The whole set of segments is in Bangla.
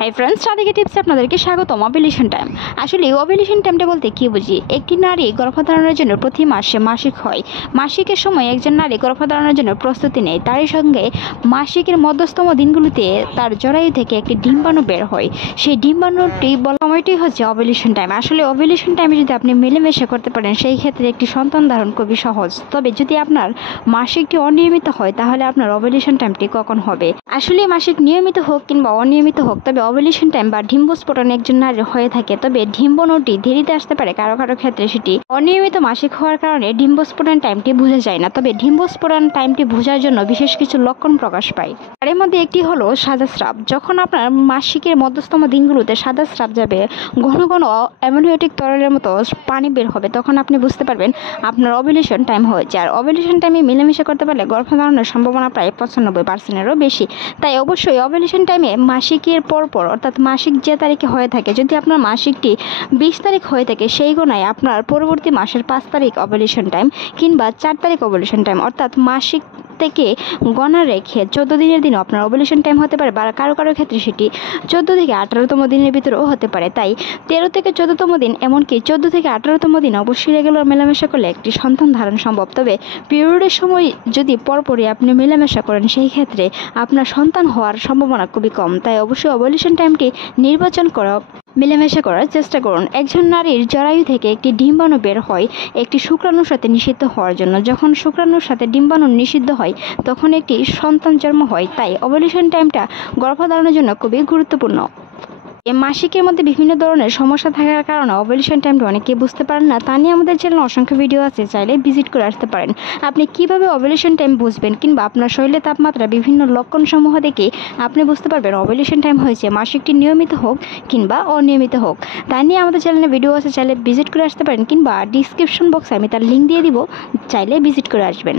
হাই ফ্রেন্ডস, রাধিকা টিপসে আপনাদেরকে স্বাগতম। Ovulation time. আসলে ওভুলেশন টাইমটা বলতে কী বুঝি? একটি নারী গর্ভধারণের জন্য প্রতি মাসে মাসিক হয়। মাসিকের সময় একজন নারী গর্ভধারণের জন্য প্রস্তুতি নেয়। তারই সঙ্গে মাসিকের মধ্যস্থম দিনগুলোতে তার জরায়ু থেকে একটি ডিম্বাণু বের হয়। সেই ডিম্বাণুটি সময়টি হচ্ছে ওভুলেশন টাইম। আসলে ওভুলেশন টাইমে যদি আপনি মেলামেশা করতে পারেন সেই ক্ষেত্রে একটি সন্তান ধারণ খুবই সহজ। তবে যদি আপনার মাসিকটি অনিয়মিত হয় তাহলে আপনার ওভুলেশন টাইমটি কখন হবে? আসলে মাসিক নিয়মিত হোক কিংবা অনিয়মিত হোক, তবে ওভুলেশন টাইম বা ডিম্বস্ফোটন একজন নারীর হয়ে থাকে। তবে ডিম্বাণুটি দেরিতে আসতে পারে, কারো কারো ক্ষেত্রে সেটি অনিয়মিত মাসিক হওয়ার কারণে ডিম্বস্ফোটন টাইমটি বোঝা যায় না। তবে ডিম্বস্ফোটন টাইমটি বোঝার জন্য বিশেষ কিছু লক্ষণ প্রকাশ পায়। তার মধ্যে একটি হলো সাদা স্রাব। যখন আপনার মাসিকের মধ্যস্থম দিনগুলোতে সাদা স্রাব যাবে, ঘন ঘন অ্যামোনিয়াটিক তরলের মতো পানি বের হবে, তখন আপনি বুঝতে পারবেন আপনার ওভুলেশন টাইম হয়েছে। আর ওভুলেশন টাইমে মিলেমিশে করতে পারলে গর্ভধারণের সম্ভাবনা প্রায় 95%-এরও বেশি। তাই অবশ্যই ওভুলেশন টাইমে মাসিকের পরপর, অর্থাৎ মাসিক যে তারিখে হয়ে থাকে, যদি আপনার মাসিকটি 20 তারিখ হয়ে থাকে, সেই গোনায় আপনার পরবর্তী মাসের 5 তারিখ ওভুলেশন টাইম কিংবা 4 তারিখ ওভুলেশন টাইম, অর্থাৎ মাসিক থেকে গণনা রেখে 14 দিনের দিনও আপনার ওভুলেশন টাইম হতে পারে, বা কারো কারো ক্ষেত্রে সেটি 14 থেকে 18তম দিনের ভিতরেও হতে পারে। তাই 13 থেকে 14তম দিন, এমনকি 14 থেকে 18তম দিন অবশ্যই রেগুলার মেলামেশা করলে একটি সন্তান ধারণ সম্ভব। তবে পিরিয়ডের সময় যদি পরপরই আপনি মেলামেশা করেন সেই ক্ষেত্রে আপনার সন্তান হওয়ার সম্ভাবনা খুবই কম। তাই অবশ্যই ওভুলেশন টাইমটি নির্বাচন করা, মেলামেশা করার চেষ্টা করুন। একজন নারীর জরায়ু থেকে একটি ডিম্বাণু বের হয় একটি শুক্রাণুর সাথে নিষিদ্ধ হওয়ার জন্য। যখন শুক্রাণুর সাথে ডিম্বাণু নিষিদ্ধ হয় তখন একটি সন্তান জন্ম হয়। তাই ওভুলেশন টাইমটা গর্ভধারণের জন্য খুবই গুরুত্বপূর্ণ। মাসিকের মধ্যে বিভিন্ন ধরনের সমস্যা থাকার কারণে ওভুলেশন টাইমটা অনেকে বুঝতে পারেন না। তা নিয়ে আমাদের চ্যানেলে অসংখ্য ভিডিও আছে, চাইলে ভিজিট করে আসতে পারেন। আপনি কিভাবে ওভুলেশন টাইম বুঝবেন কিংবা আপনার শরীরের তাপমাত্রা বিভিন্ন লক্ষণসমূহ দেখে আপনি বুঝতে পারবেন ওভুলেশন টাইম হয়েছে, মাসিকটি নিয়মিত হোক কিংবা অনিয়মিত হোক। তা নিয়ে আমাদের চ্যানেলে ভিডিও আছে, চাইলে ভিজিট করে আসতে পারেন, কিংবা ডিসক্রিপশন বক্সে আমি তার লিঙ্ক দিয়ে দিব, চাইলে ভিজিট করে আসবেন।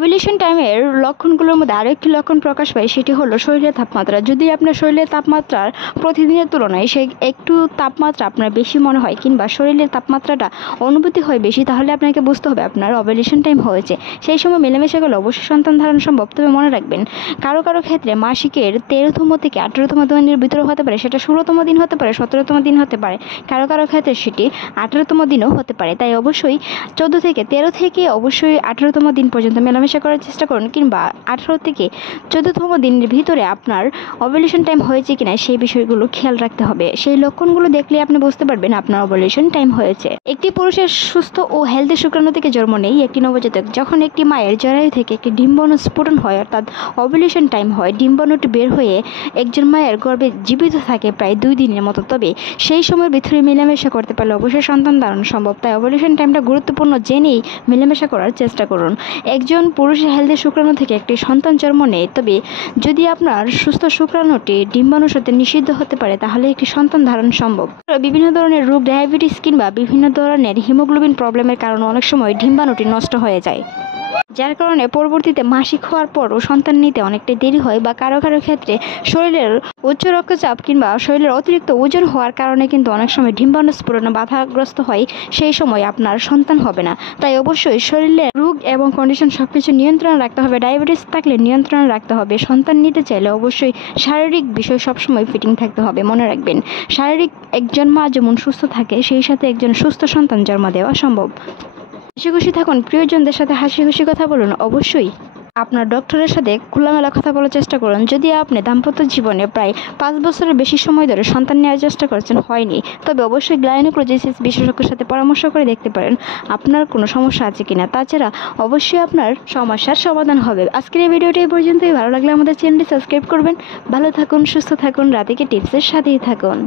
ওভুলেশন টাইমের লক্ষণগুলোর মধ্যে আরও একটি লক্ষণ প্রকাশ পায়, সেটি হলো শরীরের তাপমাত্রা। যদি আপনার শরীরের তাপমাত্রার প্রতিদিনের তুলনায় সেই একটু তাপমাত্রা আপনার বেশি মনে হয় কিংবা শরীরের তাপমাত্রাটা অনুভূতি হয় বেশি, তাহলে আপনাকে বুঝতে হবে আপনার ওভুলেশন টাইম হয়েছে। সেই সময় মেলামেশা করলে অবশ্যই সন্তান ধারণ সম্ভব। তবে মনে রাখবেন, কারো কারো ক্ষেত্রে মাসিকের 13তম থেকে 18তম দিনের ভিতরে হতে পারে, সেটা 16তম দিন হতে পারে, 17তম দিন হতে পারে, কারো কারো ক্ষেত্রে সেটি 18তম দিনও হতে পারে। তাই অবশ্যই 13 থেকে অবশ্যই 18তম দিন পর্যন্ত মেলামেশা করার চেষ্টা করুন, কিংবা 18 থেকে 14তম দিনের ভিতরে আপনার ওভুলেশন টাইম হয়েছে কিনা সেই বিষয়গুলো খেয়াল রাখতে হবে। সেই লক্ষণগুলো দেখলে আপনি বুঝতে পারবেন আপনার ওভুলেশন টাইম হয়েছে। একটি পুরুষের সুস্থ ও হেলদি শুক্রাণু থেকে জন্ম নেই একটি নবজাতক। যখন একটি মায়ের জরায়ু থেকে একটি ডিম্বাণু স্ফুটন হয়, অর্থাৎ ওভুলেশন টাইম হয়, ডিম্বাণুটি বের হয়ে একজন মায়ের গর্ভে জীবিত থাকে প্রায় 2 দিনের মতো। তবে সেই সময়ের ভিতরে মেলামেশা করতে পারলে অবশ্যই সন্তান ধারণ সম্ভব। তাই ওভুলেশন টাইমটা গুরুত্বপূর্ণ জেনেই মেলামেশা করার চেষ্টা করুন। একজন পুরুষের হেলদি শুক্রাণু থেকে একটি সন্তান জন্ম নেয়, তবে যদি আপনার সুস্থ শুক্রাণুটি ডিম্বাণুর সাথে নিষিদ্ধ হতে পারে তাহলে একটি সন্তান ধারণ সম্ভব। বিভিন্ন ধরনের রোগ, ডায়াবেটিস কিংবা বিভিন্ন ধরনের হিমোগ্লোবিন প্রবলেমের কারণে অনেক সময় ডিম্বাণুটি নষ্ট হয়ে যায়, যার কারণে পরবর্তীতে মাসিক হওয়ার পরও সন্তান নিতে অনেকটা দেরি হয়, বা কারো কারো ক্ষেত্রে শরীরের উচ্চ রক্তচাপ কিংবা শরীরের অতিরিক্ত ওজন হওয়ার কারণে কিন্তু অনেক সময় ডিম্বাণু স্ফুটনে বাধাগ্রস্ত হয়, সেই সময় আপনার সন্তান হবে না। তাই অবশ্যই শরীরের রোগ এবং কন্ডিশন সবকিছু নিয়ন্ত্রণে রাখতে হবে। ডায়াবেটিস থাকলে নিয়ন্ত্রণে রাখতে হবে। সন্তান নিতে চাইলে অবশ্যই শারীরিক বিষয় সবসময় ফিটিং থাকতে হবে। মনে রাখবেন, শারীরিক একজন মা যেমন সুস্থ থাকে, সেই সাথে একজন সুস্থ সন্তান জন্ম দেওয়া সম্ভব। হাসি খুশি থাকুন, প্রিয়জনদের সাথে হাসি খুশি কথা বলুন। অবশ্যই আপনার ডক্টরের সাথে খোলামেলা কথা বলার চেষ্টা করুন। যদি আপনি দাম্পত্য জীবনে প্রায় 5 বছরের বেশি সময় ধরে সন্তান নেওয়ার চেষ্টা করছেন, হয়নি, তবে অবশ্যই গাইনোকোলজিস্ট বিশেষজ্ঞের সাথে পরামর্শ করে দেখতে পারেন আপনার কোনো সমস্যা আছে কিনা। তাছাড়া অবশ্যই আপনার সমস্যার সমাধান হবে। আজকের এই ভিডিওটি এই পর্যন্তই। ভালো লাগলে আমাদের চ্যানেলটি সাবস্ক্রাইব করবেন। ভালো থাকুন, সুস্থ থাকুন, রাধিকা টিপসের সাথেই থাকুন।